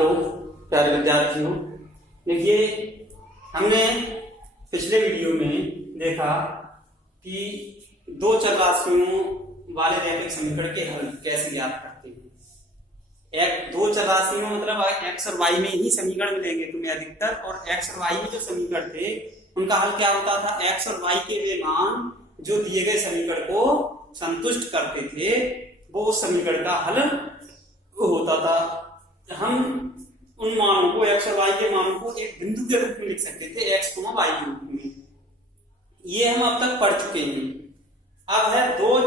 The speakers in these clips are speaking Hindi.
हेलो प्यारे विद्यार्थियों, देखिए हमने पिछले वीडियो में देखा कि दो चर राशियों वाले रैखिक समीकरण के हल कैसे ज्ञात करते हैं। दो चर राशियों में मतलब एक्स और वाई में ही समीकरण मिलेंगे तुम्हें अधिकतर, और एक्स और वाई में जो समीकरण थे उनका हल क्या होता था। एक्स और वाई के वे मान जो दिए गए समीकरण को संतुष्ट करते थे वो उस समीकरण का हल होता था। हम उन मानों को एक्स और वाई के मानों को एक बिंदु के रूप में लिख सकते थे, एक्स वाई के रूप में। ये हम अब तक पढ़ चुके हैं। अब है दो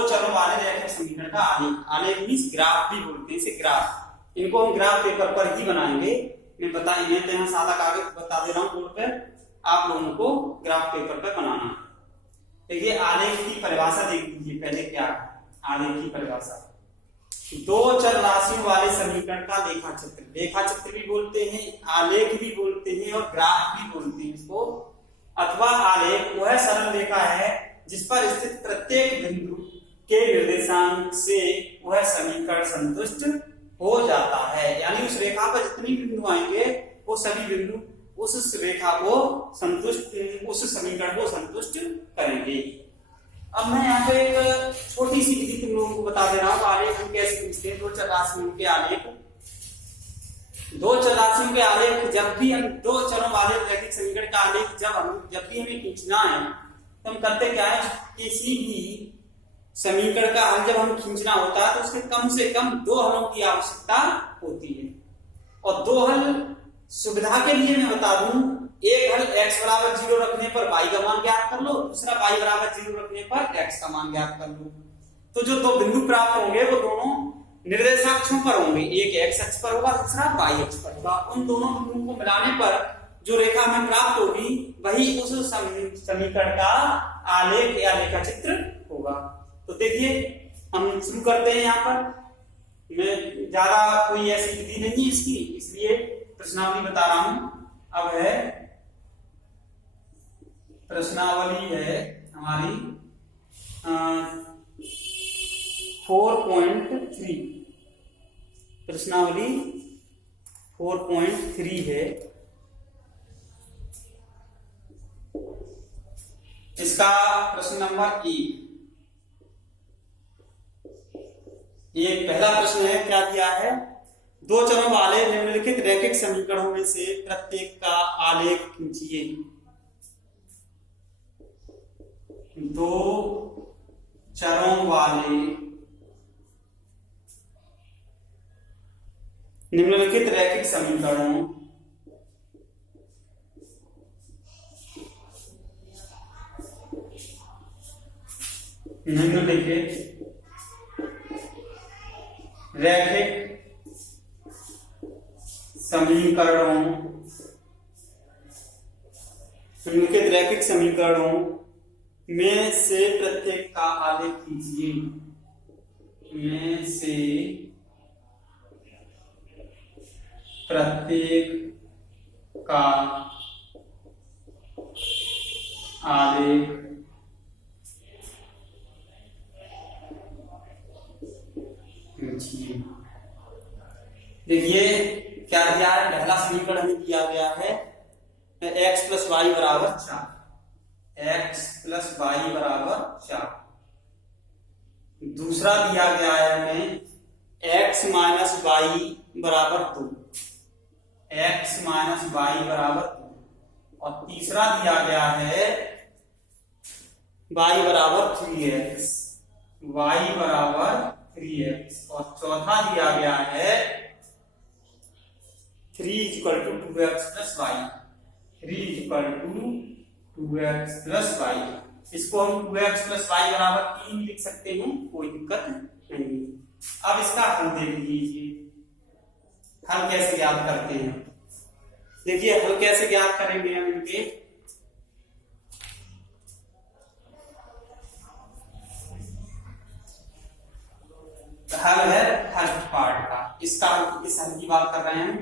चरों वाले रैखिक समीकरण का आलेख। आलेख मींस ग्राफ भी बोलते हैं इसे, ग्राफ। इनको हम ग्राफ पेपर पर ही बनाएंगे। मैं तो यहाँ सादा कागज बता दे रहा हूँ बोर्ड पर, आप लोगों को ग्राफ पेपर पर बनाना है। देखिए आलेख की परिभाषा देख लीजिए पहले। क्या आलेख की परिभाषा? दो चर राशियों वाले समीकरण का लेखा चित्र भी बोलते हैं, आलेख भी बोलते हैं और ग्राफ भी बोलते हैं इसको। अथवा आलेख वह सरल रेखा है जिस पर स्थित प्रत्येक बिंदु के निर्देशांक से वह समीकरण संतुष्ट हो जाता है। यानी उस रेखा पर जितने बिंदु आएंगे वो सभी बिंदु उस रेखा को उस समीकरण को संतुष्ट करेंगे। अब मैं यहाँ पे एक छोटी सी विधि तुम लोगों को बता दे रहा हूँ। आलेख हम कैसे खींचते हैं। दो चर राशियों के आलेख जब भी हम दो चरों वाले रैखिक समीकरण का आलेख जब भी हमें खींचना है तो हम करते क्या है, किसी भी समीकरण का हल जब हम खींचना होता है तो उसके कम से कम दो हलों की आवश्यकता होती है। और दो हल सुविधा के लिए मैं बता दूं, एक हल x बराबर 0 रखने पर y का मान ज्ञात कर लो, दूसरा y बराबर 0 रखने पर x का मान ज्ञात कर लो। तो जो दो बिंदु प्राप्त होंगे वो दोनों निर्देशाक्षों पर होंगे, एक x अक्ष पर होगा दूसरा y अक्ष पर होगा। उन दोनों बिंदुओं को मिलाने पर जो रेखा हमें प्राप्त होगी वही उस समीकरण का आलेख या रेखा चित्र होगा। तो देखिए हम शुरू करते हैं। यहाँ पर मैं ज्यादा कोई ऐसी विधि नहीं है इसकी, इसलिए प्रश्नावली बता रहा हूं। अब है प्रश्नावली है हमारी 4.3। प्रश्नावली 4.3 है। इसका प्रश्न नंबर एक पहला प्रश्न है। क्या दिया है? दो चरों वाले निम्नलिखित रैखिक समीकरणों में से प्रत्येक का आलेख खींचिए। दो चरों वाले निम्नलिखित रैखिक समीकरणों रैखिक समीकरणों में से प्रत्येक का आलेख कीजिए। में से प्रत्येक का आलेख कीजिए। देखिए क्या दिया है? पहला समीकरण हमें दिया गया है x प्लस वाई बराबर 4। x प्लस वाई बराबर 4। दूसरा दिया गया है हमें x माइनस वाई बराबर 2। x माइनस वाई बराबर 2। और तीसरा दिया गया है y बराबर 3x। y बराबर 3x। और चौथा दिया गया है 3 = 2x plus Y. 3 = 2x plus Y. इसको हम 2x प्लस वाई बराबर 3 लिख सकते हैं, कोई दिक्कत नहीं। अब इसका हल देख लीजिए। हल कैसे ज्ञात करते हैं? देखिए हल कैसे ज्ञात करेंगे हम इनके। हल है फर्स्ट पार्ट का। इसका इस हल की बात कर रहे हैं।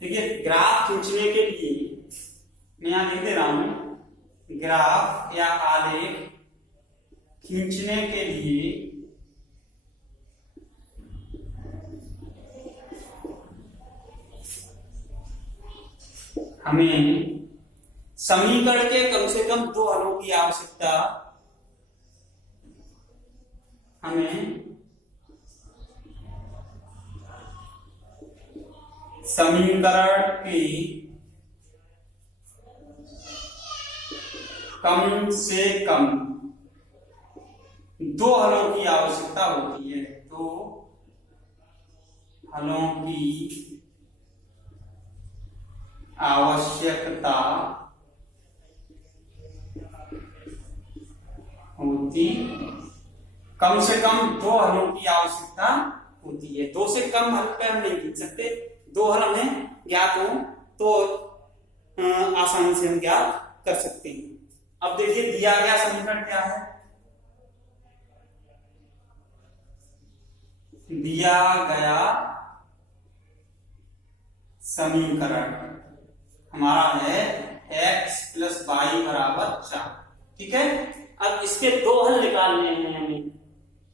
देखिए ग्राफ खींचने के लिए मैं यहां लिख दे रहा हूं, ग्राफ या आलेख खींचने के लिए हमें समीकरण के कम से कम 2 हलों की आवश्यकता, हमें समीकरण की कम से कम 2 हलों की आवश्यकता होती है। 2 हलों की आवश्यकता होती, कम से कम 2 हलों की आवश्यकता होती है। 2 से कम हल पे हम नहीं लिख सकते। 2 हल हमें ज्ञात हो तो आसानी से हम ज्ञात कर सकते हैं। अब देखिए दिया गया समीकरण क्या है। दिया गया समीकरण हमारा है x + y = 4। ठीक है, अब इसके 2 हल निकालने हैं हमें।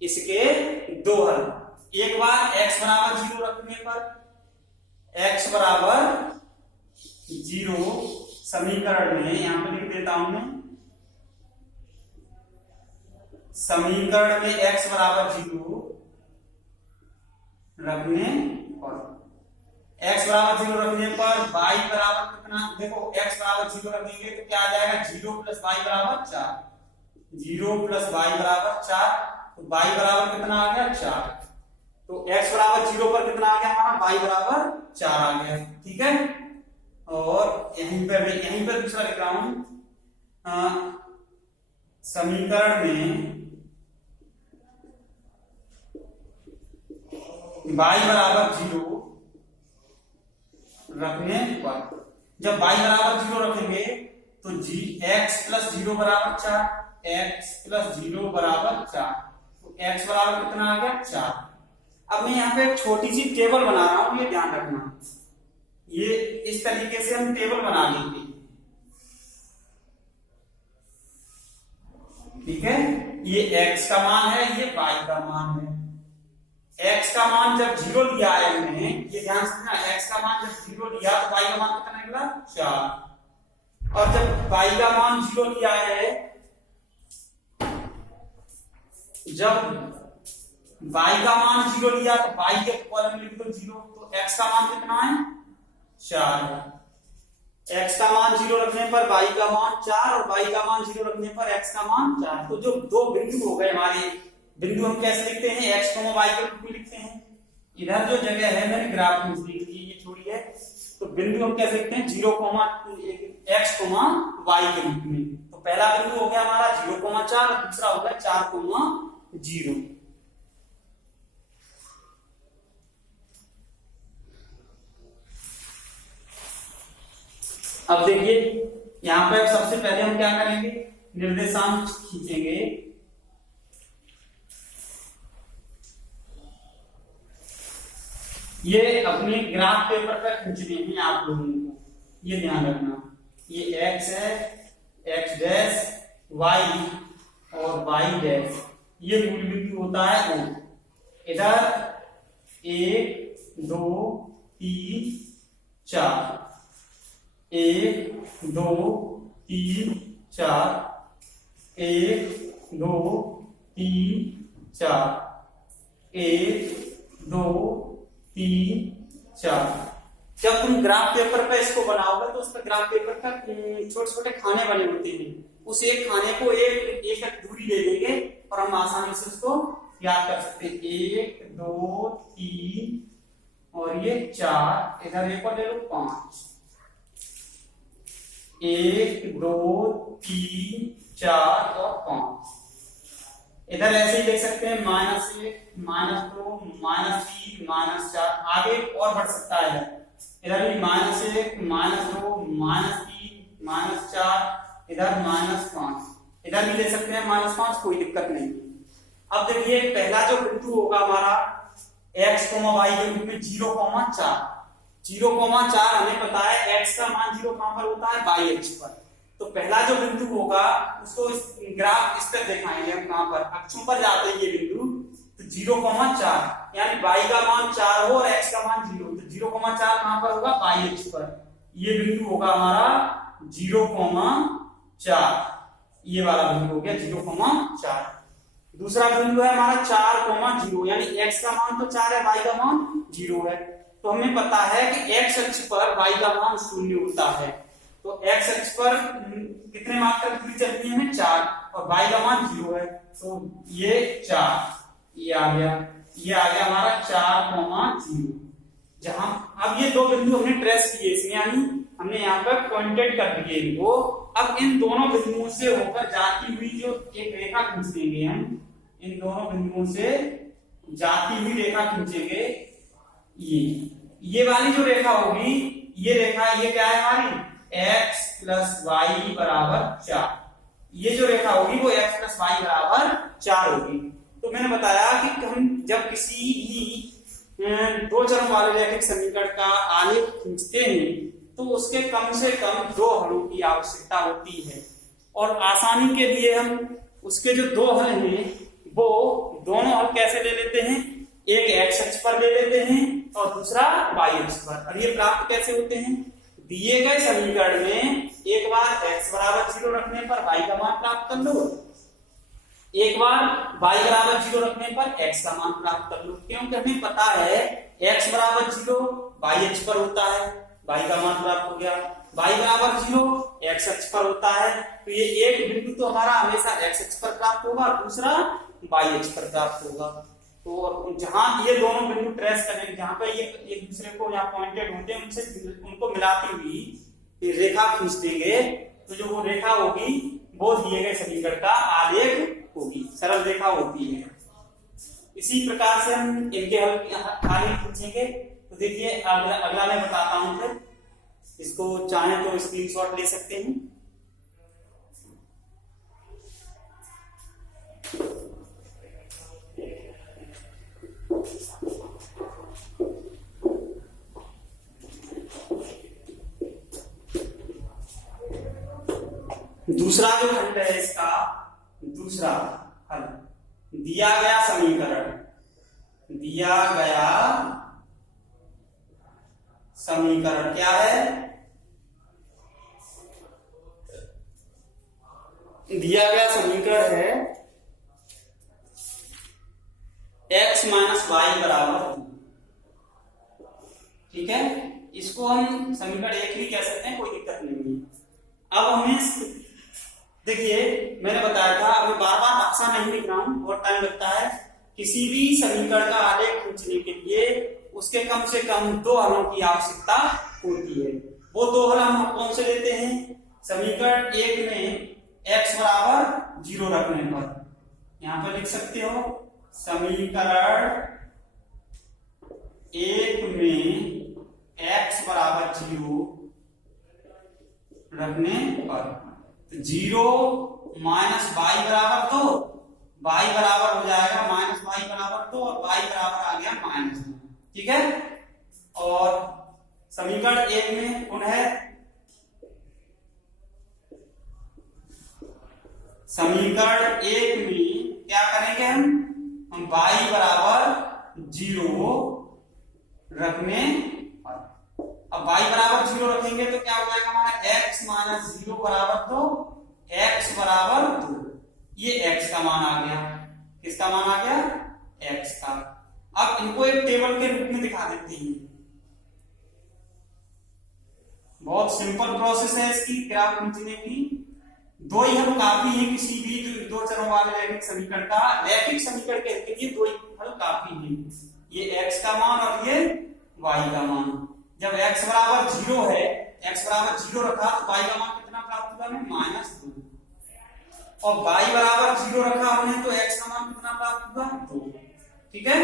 इसके 2 हल, एक बार x = 0 रखने पर, x = 0 समीकरण में, यहां पर लिख देता हूं मैं, समीकरण में x = 0 रखने पर, x = 0 रखने पर y बराबर कितना, देखो x = 0 रखेंगे तो क्या आ जाएगा, 0 + y = 4। 0 + y = 4, तो y बराबर कितना आ गया, 4। तो x = 0 पर कितना आ गया हमारा, y = 4 आ गया। ठीक है, और यहीं पर दूसरा लिख रहा हूं, समीकरण में y = 0 रखने पर, जब y = 0 रखेंगे तो x + 0 = 4, x + 0 = 4, तो x बराबर कितना आ गया, 4। अब मैं यहाँ पे एक छोटी सी टेबल बना रहा हूं, ये ध्यान रखना। ये इस तरीके से हम टेबल बना लेंगे। ठीक है, ये x का मान है, ये y का मान है। x का मान जब 0 लिया है हमने, ये ध्यान से रखना, x का मान जब 0 लिया तो y का मान कितना निकला, 4। और जब y का मान 0 लिया है, जब y का मान 0 लिया तो y के कॉलम में लिख दो 0, तो x का मान कितना है, 4 है। x का मान 0 रखने पर y का मान 4 और y का मान 0 रखने पर x का मान 4। तो जो 2 बिंदु हो गए हमारे, बिंदु हम कैसे लिखते हैं, x, y के रूप में लिखते हैं। इधर जो जगह है मैंने ग्राफ में लिख दी, ये छोड़ी है, तो बिंदु हम कैसे लिखते हैं, 0, x, y के रूप में। तो पहला बिंदु हो गया हमारा 0,4 और दूसरा हो गया 4,0। अब देखिए यहां पर सबसे पहले हम क्या करेंगे, निर्देशांक खींचेंगे। ये अपने ग्राफ पेपर पर खींचने हैं आप लोगों को, ये ध्यान रखना। ये x है, x', y और y', ये मूल बिंदु होता है O। इधर 1 2 3 4, 1 2 3 4, 1 2 3 4, 1 2 3 4। जब तुम ग्राफ पेपर पे इसको बनाओगे तो उस पर ग्राफ पेपर का छोटे छोटे खाने बने होते हैं, उस एक खाने को एक दूरी ले लेंगे और हम आसानी से उसको याद कर सकते हैं। 1 2 3 और ये 4, इधर एक और ले लो 5। 1 2 3 4 और 5। इधर ऐसे ही देख सकते हैं, -1 -2 -3 -4, आगे और बढ़ सकता है। इधर भी -1 -2 -3 -4, इधर -5, इधर भी ले सकते हैं -5, कोई दिक्कत नहीं। अब देखिए पहला जो बिंदु होगा हमारा x, y के रूप में 0,4। 0,4 हमें पता है, x का मान 0 कहां पर होता है, y अक्ष पर। तो पहला जो बिंदु होगा उसको ग्राफ इस पर दिखाएंगे हम, कहां पर, अक्षों पर जाते हैं ये बिंदु। तो 0,4 यानी y का मान 4 हो और x का मान 0, तो 0,4 कहां पर होगा, y अक्ष पर। ये बिंदु होगा हमारा 0,4, ये वाला बिंदु हो गया 0,4। दूसरा बिंदु है हमारा 4,0, यानी x का मान तो 4 है, y का मान 0 है। तो हमें पता है कि x अक्ष पर y का मान 0 होता है। तो x अक्ष पर कितने मात्रा दूरी चलती है, 4, और y का मान 0 है, तो ये 4, ये आ गया हमारा 4,0। जहां अब ये दो बिंदु हमने ट्रेस किए इसमें, यानी हमने यहाँ पर पॉइंटेड कर दिए इनको। अब इन दोनों बिंदुओं से होकर जाती हुई जो एक रेखा खींच देंगे हम, इन दोनों बिंदुओं से जाती हुई रेखा खींचेंगे। ये वाली जो रेखा होगी, ये रेखा, ये क्या है हमारी, x + y = 4। ये जो रेखा होगी वो x + y = 4 होगी। तो मैंने बताया कि हम जब किसी भी दो चरण वाले रैखिक समीकरण का आलेख खींचते हैं तो उसके कम से कम 2 हलों की आवश्यकता होती है, और आसानी के लिए हम उसके जो 2 हल हैं वो दोनों हल कैसे ले लेते हैं, एक x अक्ष पर ले लेते हैं और दूसरा y अक्ष पर। और ये प्राप्त कैसे होते हैं, दिए गए समीकरण में एक बार x = 0 रखने पर y का मान प्राप्त कर लो, एक बार y = 0 रखने पर x का मान प्राप्त कर लो। क्योंकि हमें पता है x = 0 y अक्ष पर होता है, y का मान प्राप्त हो गया, y = 0 x अक्ष पर होता है। तो ये एक बिंदु तो हमारा हमेशा x अक्ष पर प्राप्त होगा, दूसरा y अक्ष पर प्राप्त होगा। तो जहां ये दोनों बिंदु ट्रेस करेंगे, जहां पर ये एक दूसरे को यहाँ पॉइंटेड होते हैं, उनको मिलाती हुई रेखा खींच देंगे, तो जो वो रेखा होगी वो दिए गए समीकरण का आलेख होगी, सरल रेखा होती है। इसी प्रकार से हम इनके हल आलेख खींचेंगे। तो देखिए अगला मैं बताता हूं, फिर इसको चाहे तो स्क्रीनशॉट ले सकते हैं। दूसरा जो खंड है इसका दूसरा हल, दिया गया समीकरण क्या है, दिया गया समीकरण है x - y = 2। ठीक है, इसको हम समीकरण 1 भी कह सकते हैं, कोई दिक्कत नहीं है। अब हमें देखिए, मैंने बताया था, अब बार बार नक्शा नहीं लिख रहा हूं, बहुत टाइम लगता है। किसी भी समीकरण का आलेख खींचने के लिए उसके कम से कम 2 हलों की आवश्यकता होती है। वो 2 हल हम कौन से लेते हैं, समीकरण 1 में x = 0 रखने पर, यहां पर लिख सकते हो समीकरण 1 में x = 0 रखने पर 0 - y = 2, y बराबर हो जाएगा -y = 2 और y बराबर आ गया -2। ठीक है, और समीकरण 1 में पुनः समीकरण 1 में क्या करेंगे, हम y = 0 रखने पर, अब y = 0 रखेंगे तो क्या हो जाएगा हमारा x - 0 = 2, x = 2। ये x का मान आ गया, किसका मान आ गया, x का। अब इनको एक टेबल के रूप में दिखा देते हैं। बहुत सिंपल प्रोसेस है इसकी ग्राफ खींचने की। 2 ही हल काफी है किसी भी 2 चरों वाले रैखिक समीकरण का। रैखिक समीकरण के लिए 2 ही हल काफी है, ये x का मान और ये y का मान। जब x = 0 है, x = 0 रखा तो y का मान कितना प्राप्त हुआ हमें, -2, और y = 0 रखा हमने तो x का मान कितना प्राप्त हुआ, 2। ठीक है,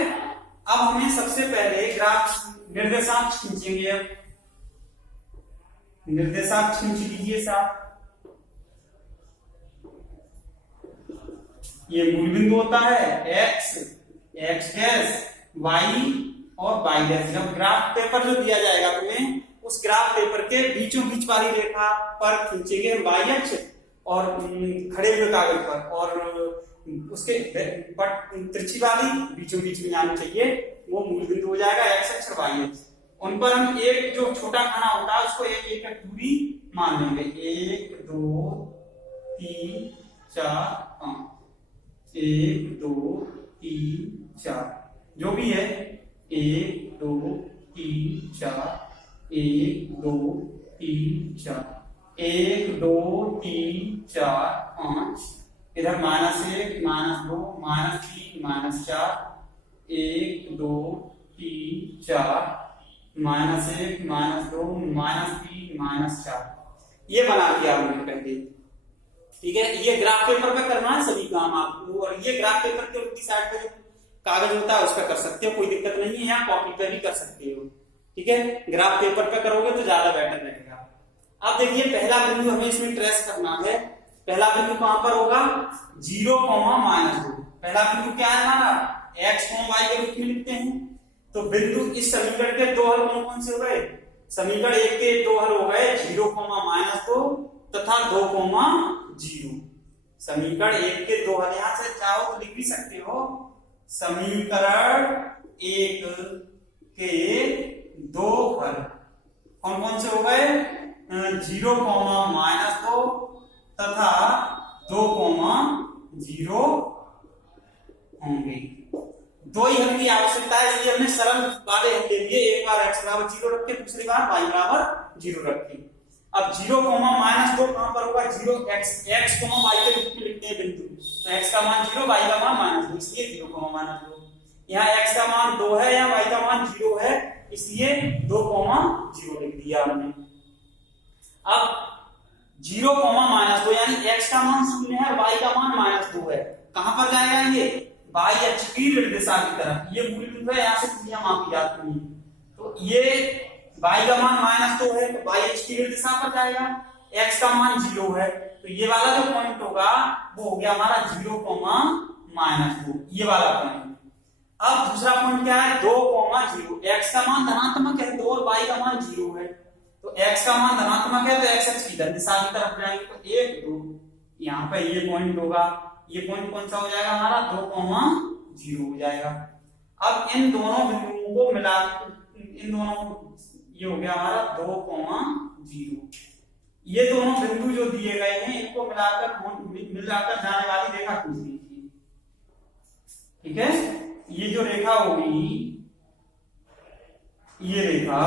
अब हमें सबसे पहले ग्राफ निर्देशांक खींचेंगे। अब निर्देशांक खींच लीजिए साहब। ये मूल बिंदु होता है x, y और y'। जब ग्राफ पेपर जो दिया जाएगा तुम्हें, उस ग्राफ पेपर के बीचों बीच वाली रेखा पर खींचेंगे हम y अक्ष, और खड़े हुए कागज पर, और उसके तिरछी वाली बीचों बीच में आनी चाहिए, वो मूल बिंदु हो जाएगा x अक्ष और y अक्ष। उन पर हम एक जो छोटा खाना होता है उसको एक एक दूरी मान लेंगे। 1 2 3 4 5, 1 2 3 4 जो भी है, 1 2 3 4, 1 2 3 4, 1 2 3 4 5, इधर -1 -2 -3 -4, 1 2 3 4, -1 -2 -3 -4, ये बना दिया हमने पहले। ठीक है, ये ग्राफ पेपर पे करना है सभी काम आपको, और ये ग्राफ पेपर के उल्टी साइड पे कागज होता है उस पर कर सकते हो, कोई दिक्कत नहीं है, यहाँ कॉपी पे भी कर सकते हो। ठीक है, ग्राफ पेपर पे करोगे तो ज्यादा बेटर रहेगा। अब देखिए पहला बिंदु हमें इसमें ट्रेस करना है। पहला बिंदु कहां पर होगा? 0, -2। पहला बिंदु क्या है हमारा? x, y के रूप में लिखते हैं। तो बिंदु इस समीकरण के दो हल कौन कौन से हो गए? समीकरण 1 के दो हल हो गए 0, -2 तथा 2, 0। समीकरण 1 के दो हल, यहां से चाहो तो लिख भी सकते हो, समीकरण 1 के दो हल कौन कौन से हो गए? 0, -2 तथा 2, 0 होंगे। दो ही हल की आवश्यकता है, इसलिए हमने सरल वाले हल ले लिए। एक बार x बराबर 0 रख के, दूसरी बार y बराबर 0 रख के। अब 0, -2 कहां पर होगा? 0 x, y के रूप में लिखते हैं बिंदु, तो x का मान 0, y का मान -2, इसलिए 0, -2। यहाँ x का मान 2 है, यहाँ y का मान 0 है, इसलिए 2, 0 लिख दिया हमने। अब 0, -2 यानी x का मान 0 है और y का मान -2 है, कहां पर जाएगा ये? y अक्ष की ऋण दिशा की तरफ। ये मूल बिंदु है, यहाँ से दूरियां मापी जाती हैं, तो ये y का मान -2 है तो y अक्ष की ऋण दिशा पर जाएगा। x का मान 0 है, तो ये वाला जो पॉइंट होगा वो हो गया हमारा 0, -2, ये वाला पॉइंट। अब दूसरा पॉइंट क्या है? 2, 0। x का मान धनात्मक है 2 और y का मान 0 है, तो x का मान धनात्मक है तो x अक्ष की दिशा की तरफ जाएंगे, तो 1 2 यहाँ पे ये पॉइंट होगा। ये पॉइंट कौन सा हो जाएगा हमारा? 2, 0 हो जाएगा। अब इन दोनों बिंदुओं को मिला, इन दोनों, ये हो गया हमारा 2, 0। ये दोनों बिंदु जो दिए गए हैं इनको मिलाकर जाने वाली रेखा खींच लीजिए। ठीक है, ये जो रेखा होगी, ये रेखा,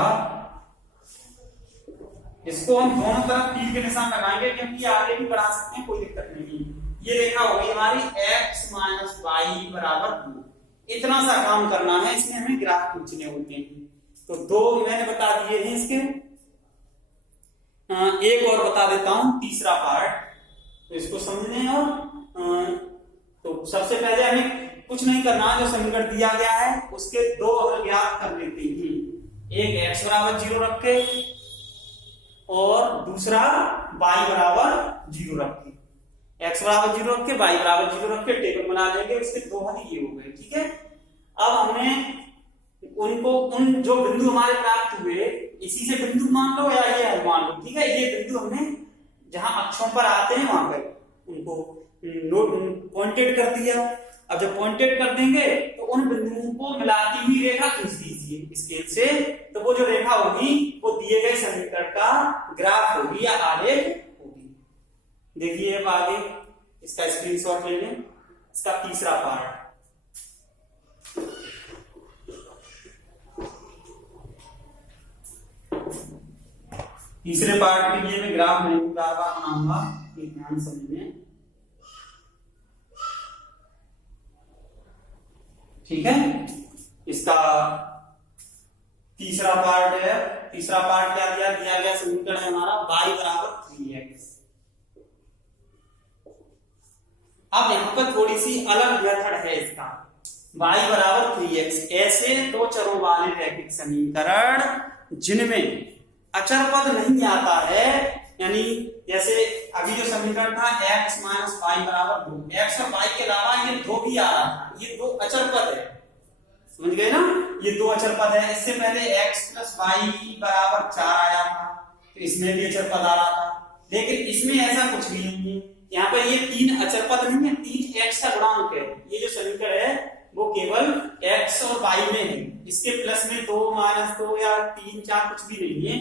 इसको हम दोनों तरफ तीर के निशान लगाएंगे, क्योंकि आगे भी बढ़ा सकते हैं, कोई दिक्कत नहीं। ये रेखा होगी हमारी x - y बराबर 2। इतना सा काम करना है, इसमें हमें ग्राफ खींचने होते हैं। तो 2 मैंने बता दिए हैं इसके। एक और बता देता हूं, तीसरा पार्ट, तो इसको समझ लें। और तो सबसे पहले हमें कुछ नहीं करना, जो समीकरण दिया गया है उसके दो हल ज्ञात कर लेते हैं। एक x बराबर 0 रख के और दूसरा y बराबर 0 रख के। x बराबर 0 रख के, y बराबर 0 रख के टेबल बना लेंगे, उसके दो हल ये हो गए। ठीक है, अब हमने उनको, उन जो बिंदु हमारे प्राप्त हुए, इसी से बिंदु मान लो या ये हल मान लो। ठीक है, ये बिंदु हमने जहां अक्षों पर आते हैं वहां पर उनको पॉइंटेड कर दिया। अब जब पॉइंटेड कर देंगे तो उन बिंदुओं को मिलाती हुई रेखा खींच दीजिए स्केल से, तो वो जो रेखा होगी वो दिए गए समीकरण का ग्राफ होगी या आलेख होगी। देखिए अब आगे इसका स्क्रीनशॉट ले लें। इसका तीसरा पार्ट, तीसरे पार्ट के लिए मैं ग्राफ नहीं बार बार बनाऊंगा, ध्यान समझें। ठीक है, इसका तीसरा पार्ट है। तीसरा पार्ट क्या दिया गया समीकरण है हमारा y बराबर 3x। अब यहां पर थोड़ी सी अलग मेथड है इसका। y बराबर 3x ऐसे दो चरों वाले रैखिक समीकरण जिनमें अचर पद नहीं आता है, यानी जैसे अभी जो समीकरण था x - y बराबर 2, x और y के अलावा ये 2 भी आ रहा था, ये 2 अचर पद है, समझ गए ना? ये 2 अचर पद है। इससे पहले x + y बराबर 4 आया था, तो इसमें भी अचर पद आ रहा था, लेकिन इसमें ऐसा कुछ भी नहीं है। यहाँ पर ये 3 अचर पद नहीं है, 3 x का गुणांक है। ये जो समीकरण है वो केवल x और y में है, इसके प्लस में 2 माइनस 2 या 3 4 कुछ भी नहीं है।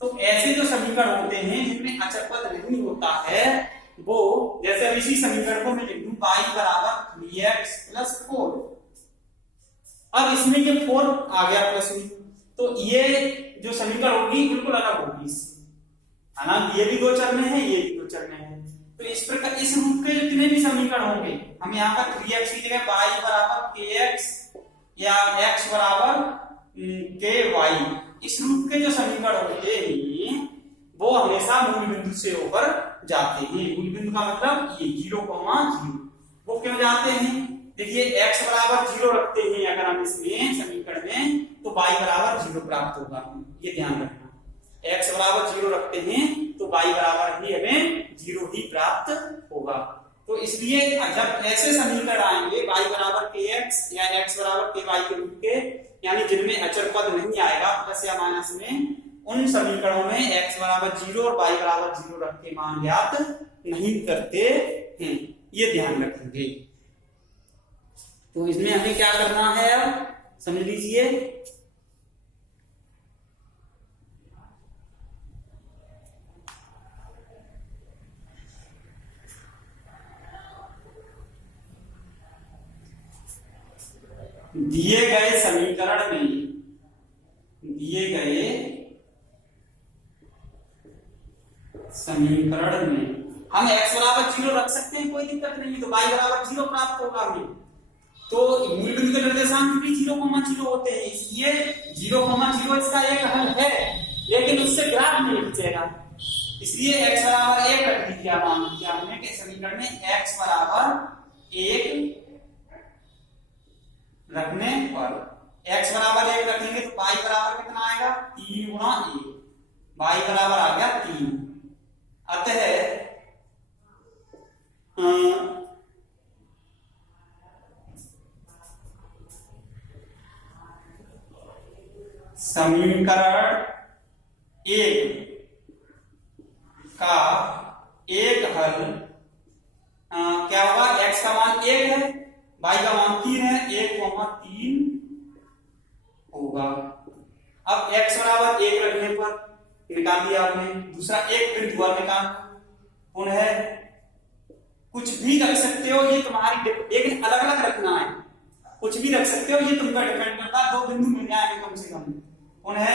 तो ऐसे जो समीकरण होते हैं जिनमें अचर पद नहीं होता है, वो जैसे अब इसी समीकरण को मैं लिख दूं y बराबर 3x प्लस 4। अब इसमें ये 4 आ गया प्लस में, तो ये जो समीकरण होगी बिल्कुल अलग होगी इससे, हालांकि ये भी दो चर में है, ये भी दो चर में है। तो इस प्रकार इस रूप के जितने भी समीकरण होंगे, हम यहाँ पर 3x की जगह y बराबर kx या x बराबर ky, इस रूप के जो समीकरण होते हैं वो हमेशा मूल बिंदु से होकर जाते हैं। मूल बिंदु का मतलब ये 0,0। वो क्यों जाते हैं? देखिए x बराबर 0 रखते हैं अगर हम इसमें समीकरण में, तो y बराबर 0 प्राप्त होगा, ये ध्यान रखना। x बराबर 0 रखते हैं तो y बराबर ही हमें 0 ही प्राप्त होगा। तो इसलिए जब ऐसे समीकरण आएंगे y बराबर kx या x बराबर ky के रूप के, यानी जिनमें अचर पद नहीं आएगा प्लस या माइनस में, उन समीकरणों में x बराबर 0 और y बराबर 0 रख के मान ज्ञात नहीं करते हैं, ये ध्यान रखेंगे। तो इसमें हमें क्या करना है, अब समझ लीजिए। दिए गए समीकरण में हम x बराबर 0 रख सकते हैं, कोई दिक्कत नहीं है, तो y बराबर 0 प्राप्त होगा हमें। तो मूल बिंदु के निर्देशांक भी 0,0 होते हैं, इसलिए 0,0 इसका एक हल है, लेकिन उससे ग्राफ नहीं खींचेगा, इसलिए x बराबर 1 रख दीजिए। मान लीजिए हमने के समीकरण में x बराबर 1 रखने पर x बराबर 1 रखेंगे तो y बराबर कितना आएगा, 3 गुणा 1, y बराबर आ गया 3। अतः समीकरण 1 का एक हल क्या होगा, x का मान 1 है, y का मान 3 है, 1,3 होगा। अब x बराबर 1 रखने पर निकाल दिया आपने, दूसरा एक बिंदु और निकाल, पुनः कुछ भी रख सकते हो, ये तुम्हारी, लेकिन अलग अलग रखना है, कुछ भी रख सकते हो, ये तुम पर डिपेंड करता है, 2 बिंदु मिल जाएंगे कम से कम। पुनः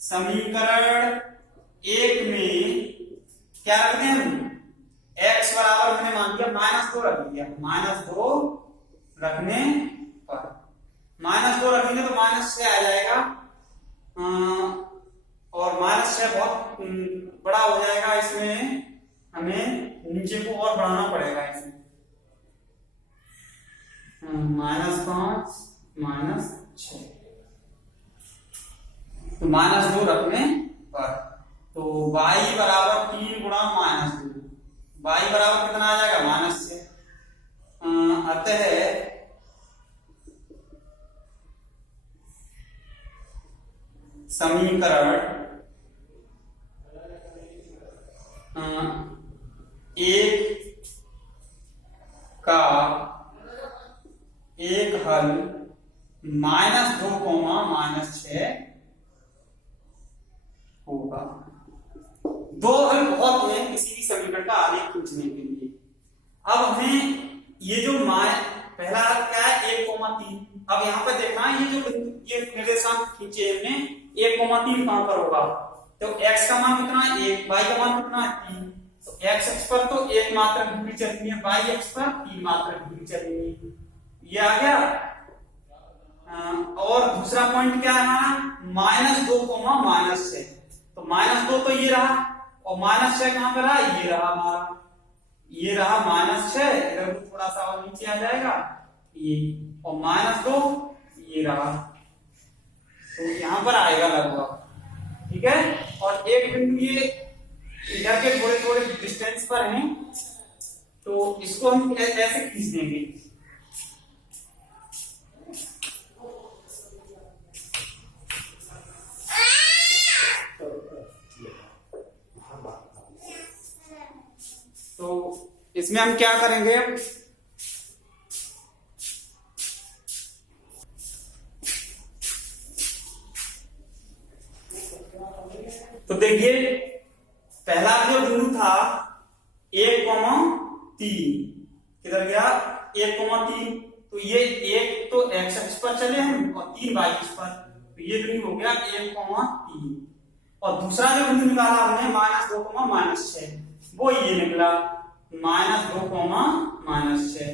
समीकरण 1 में क्या रखते हैं हम, x बराबर मैंने मान दिया -2 रख दिया, -2 रखने पर, -2 रखेंगे तो -6 आ जाएगा, और -6 बहुत बड़ा हो जाएगा, इसमें हमें नीचे को और बढ़ाना पड़ेगा, इसमें -5 -6, तो -2 रखने पर, तो y बराबर 3 गुणा -2, y बराबर कितना आ जाएगा, -6। अतः समीकरण 1 का एक हल -2, -6 होगा। 2 हल बहुत है किसी भी समीकरण का आलेख खींचने के लिए। अब हमें ये जो पहला हल क्या है, 1,3, अब यहाँ पर देखना है, ये निर्देशांक खींचे हमने, 1,3 कहां पर होगा, तो x का मान कितना है 1, y का मान कितना है 3, तो x अक्ष पर तो 1 मात्रक दूरी चलनी है, y अक्ष पर 3 मात्रक दूरी चलनी है, ये आ गया। और दूसरा पॉइंट क्या है, -2, -6, तो -2 तो ये रहा, और -6 कहां पर रहा, ये रहा हमारा, ये रहा -6, इधर थोड़ा सा और नीचे आ जाएगा ये, और -2 ये रहा, तो यहां पर आएगा लगभग, ठीक है। और एक बिंदु ये इधर के थोड़े थोड़े डिस्टेंस पर है, तो इसको हम ऐसे खींच देंगे, तो इसमें हम क्या करेंगे, 1,3 किधर गया 1,3, तो ये 1 तो x अक्ष पर चले हम और 3 y अक्ष पर, तो ये बिंदु हो गया 1,3। और दूसरा जो बिंदु निकाला हमने -2,-6, वो ये निकला -2,-6।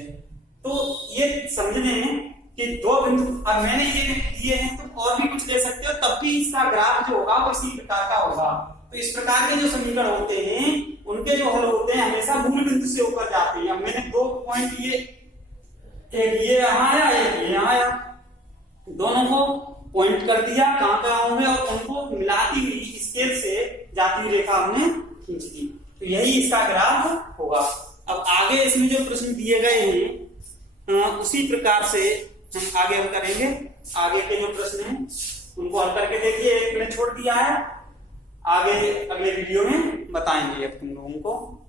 तो ये समझने कि दो बिंदु, अब मैंने ये दिए हैं, तुम और भी कुछ ले सकते हो, तब भी इसका ग्राफ जो होगा वो इसी प्रकार का होगा। तो इस प्रकार के जो समीकरण होते हैं उनके जो हल होते हैं हमेशा मूल बिंदु से ऊपर जाते हैं। अब मैंने 2 पॉइंट लिए, एक ये यहाँ आया, एक ये यहाँ आया, दोनों को पॉइंट कर दिया कहाँ होंगे और उनको मिलाती हुई स्केल से जाती हुई रेखा हमने खींच दी, तो यही इसका ग्राफ होगा। अब आगे इसमें जो प्रश्न दिए गए हैं उसी प्रकार से हम आगे हम करेंगे। आगे के जो प्रश्न हैं उनको हल करके देखिए, एक मैंने छोड़ दिया है, आगे अगले वीडियो में बताएंगे अब तुम लोगों को।